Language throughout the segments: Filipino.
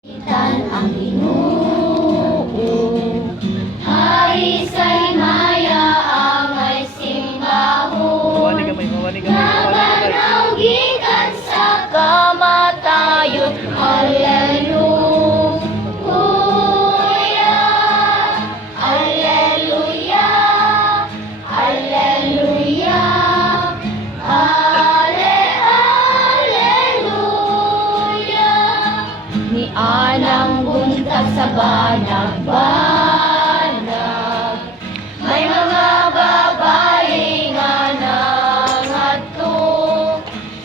Itan ang Ginoo, haisay maya angay simbahon, nabanaw gikan sa kamatayon. Hallelujah, Hallelujah, Hallelujah, ni anang buntag sa banag-banag, may mga babae nga nangadto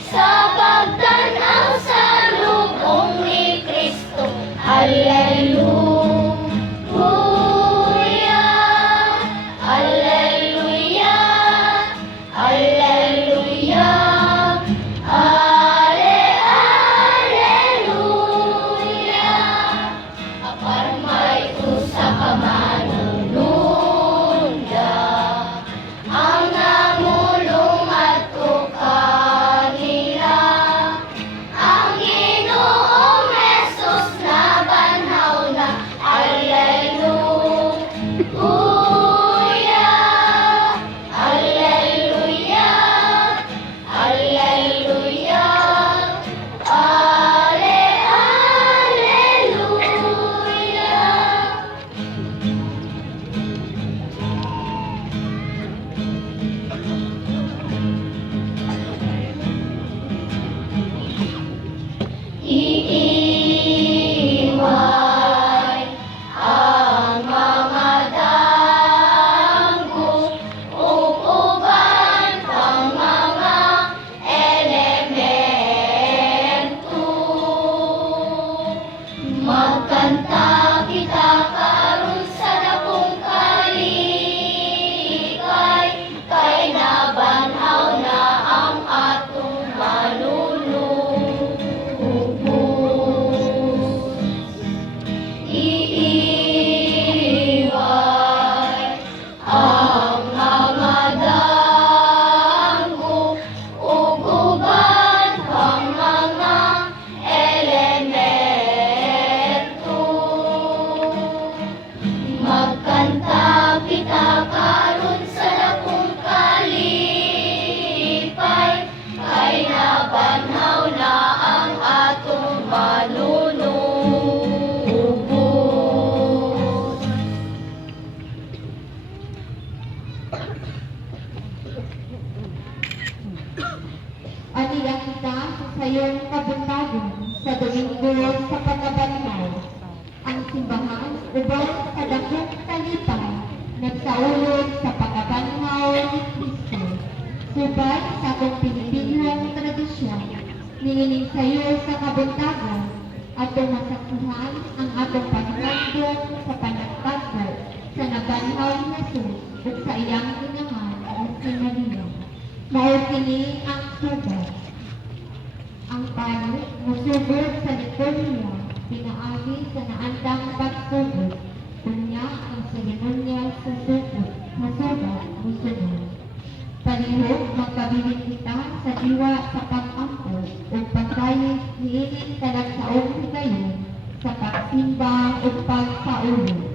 sa pagtan-aw sa lubong ni Kristo. Hallelujah, Hallelujah, Hallelujah, may usa ka manununda ang namulong adto kanila, ang Ginoong Hesus na banhaw na. Hallelujah, Hallelujah, Hallelujah, iiway ang mga danggo ug uban pang mga elemento. Magkanta kita karon sa dakong kalikay, kay nabanhaw na ang atong manunubos. Iiway ang mga danggo ug uban pang mga elemento. Magkanta kita karon sa dakong kalipay, kay nabanhaw na ang atong manunubos. Aniya kita sa sayong kabuntagon sa Domingo sa pagkabanhaw. Ang simbahan ubang sa dakong kalipay nagsaulog sa pagkabanhaw ni Kristo. Subay sa atong Pilipinong tradisyon, niining sayo sa kabuntagon atong masakuhan ang atong panrandong sa panagbago sa nabanhaw ni Jesus ug sa iyang inahan ang si Maria. Mao kini ang subay. Ang pano musugod sa likod niya, pinaagi sa naandang pagsugod. Unya ang seremonya sa sugod, masugod, musugod. Palihog magkabilin kita sa diwa sa pag-ampol o pagdayos niining talagsaong higayon sa pagsimba o pagsaulog.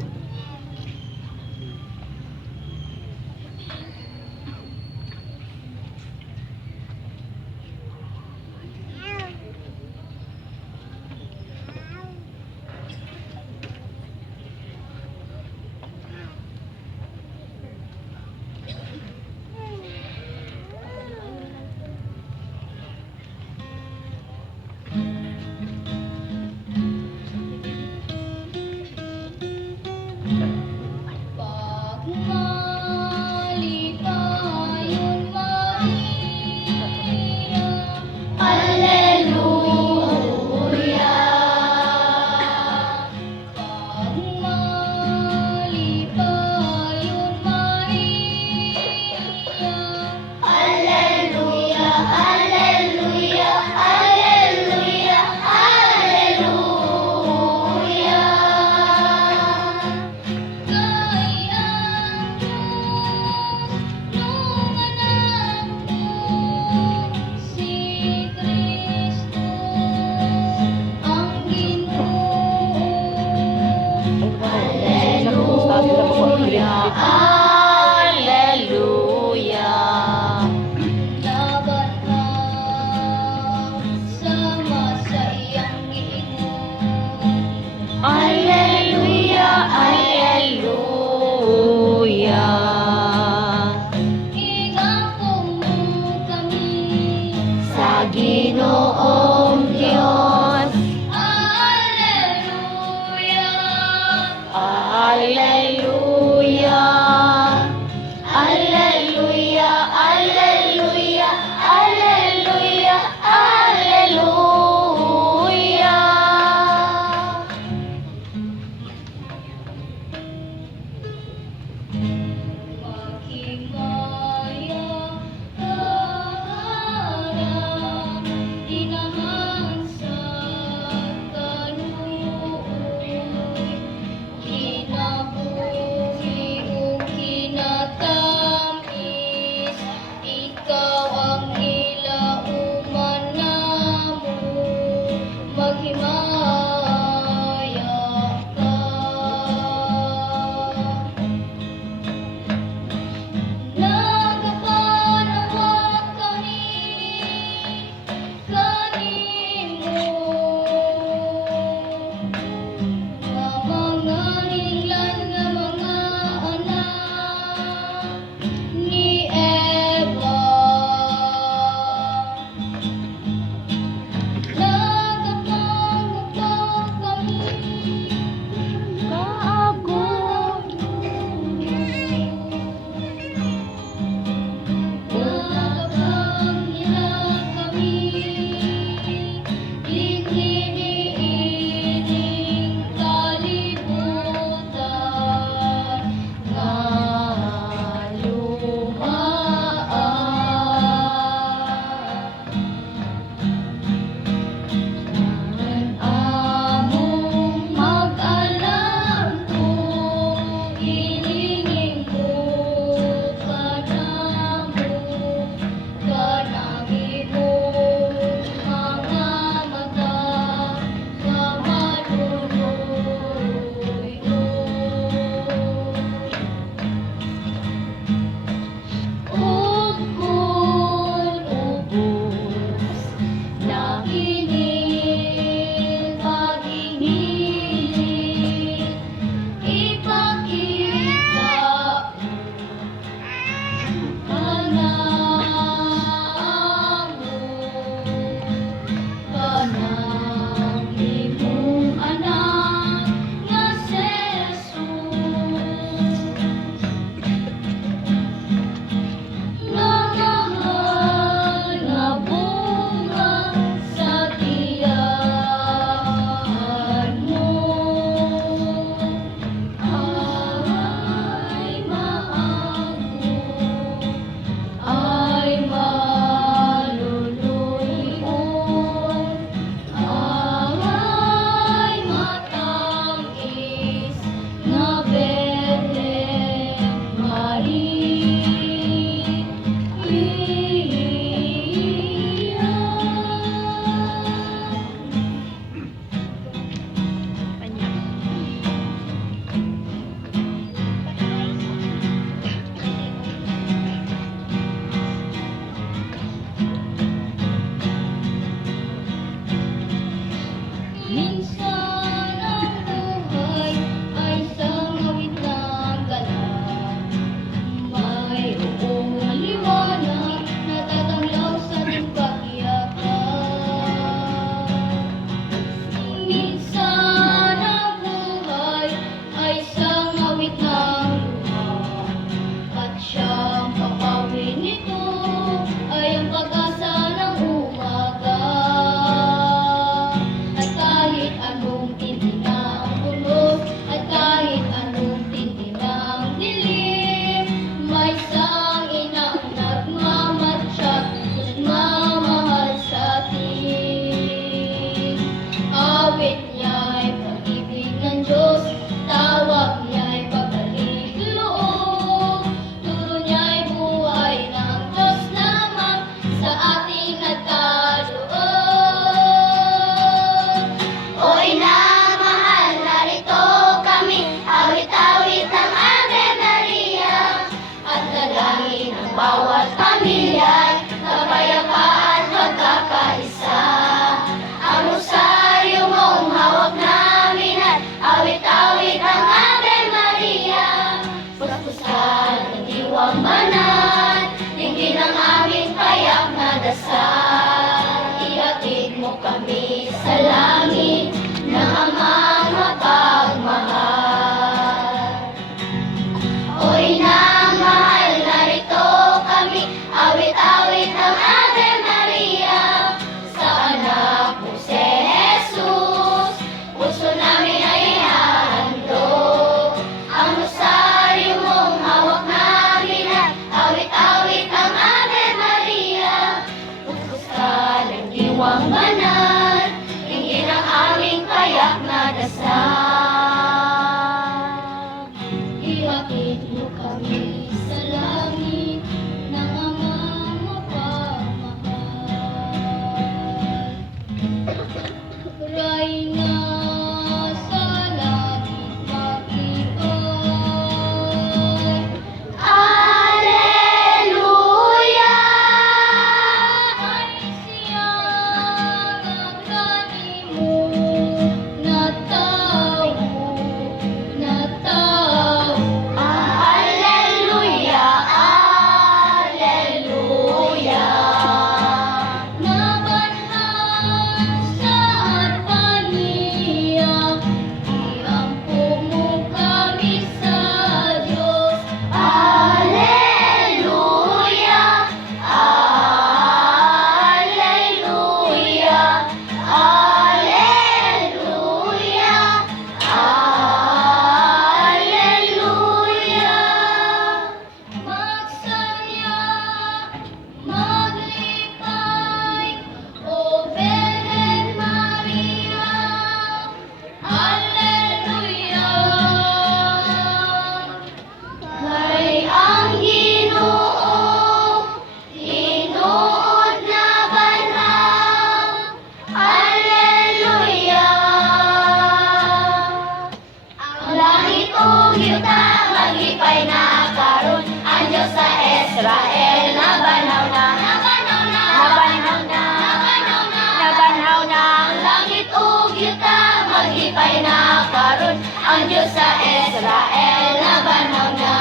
ang Diyos sa Israel na banaw na.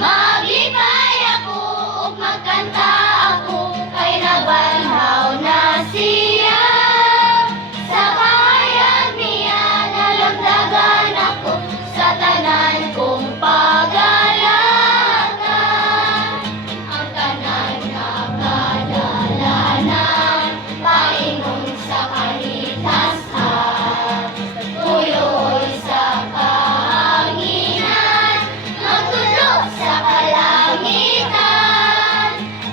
Maglipay ako ug magkanta ako, kay nabanhaw na siya. Sa kahayag niya nalagdagan ako, sa tanan kong pagalakan. Ang tanan na kadalanan, paingon sa kalitasan. Tuloy sa kahanginan, magtulog sa kalangitan.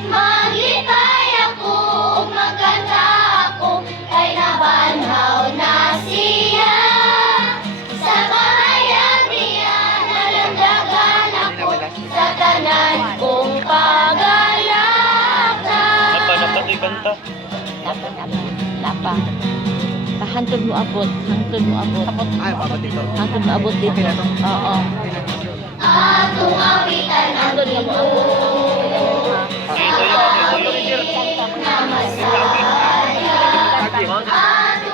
Maglipay ako ug magkanta ako, kay nabanhaw na siya. Sa kahayag niya nalandagan ako, sa tanan kong pagalakan. Napato'y kanta. Lapa. Hantod mo abot, hantod mo abot. Ay, papat dito. Hantod mo abot dito. Oo. Atong awitan ang Hantod mo abot. Panginoon. Ito yung